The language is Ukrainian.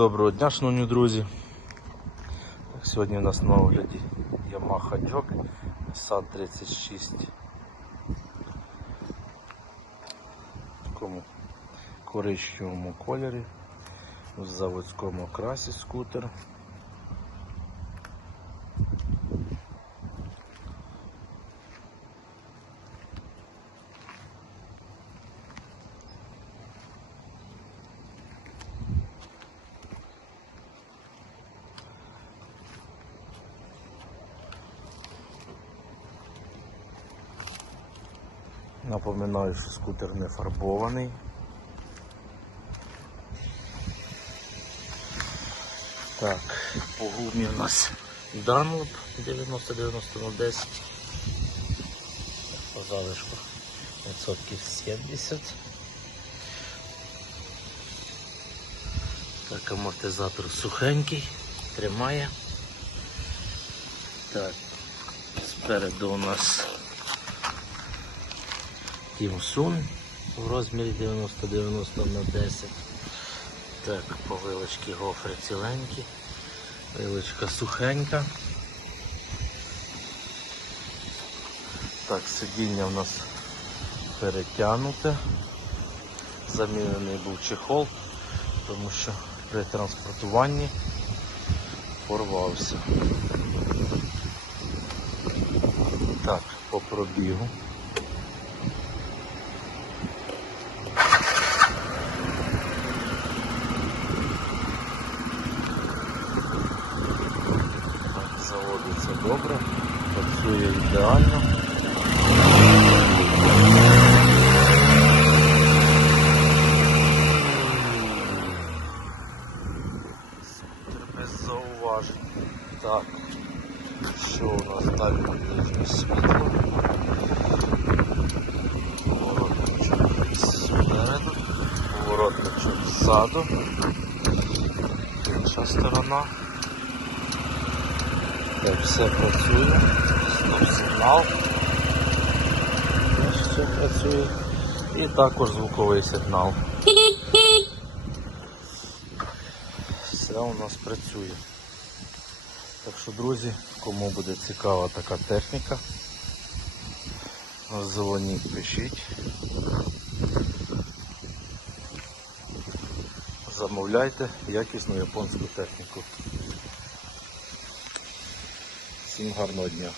Доброго дня, шановні друзі. Так, Сьогодні у нас на огляді Yamaha Jog SAT 36 в такому коричневому кольорі, в заводському окрасі скутер. Напоминаю, що скутер не фарбований. Так, по гумі у нас Dunlop 90-90 на 10. По залишку відсотків 70. Так, амортизатор сухенький, тримає. Так, спереду у нас Тімсун в розмірі 90-90 на 10. Так, по вилочці гофри ціленькі. Вилочка сухенька. Так, сидіння в нас перетягнуте. Замінений був чехол, тому що при транспортуванні порвався. Так, по пробігу. Так, заводиться добре, працює ідеально. Без зауважень. Так, що у нас далі ближнє світло? Поворотничок спереду, поворотничок ззаду, інша сторона. Так, все працює. Стоп-сигнал. Теж все працює. І також звуковий сигнал. Все у нас працює. Так що, друзі, кому буде цікава така техніка, дзвоніть, пишіть. Замовляйте якісну японську техніку. Всім гарного дня.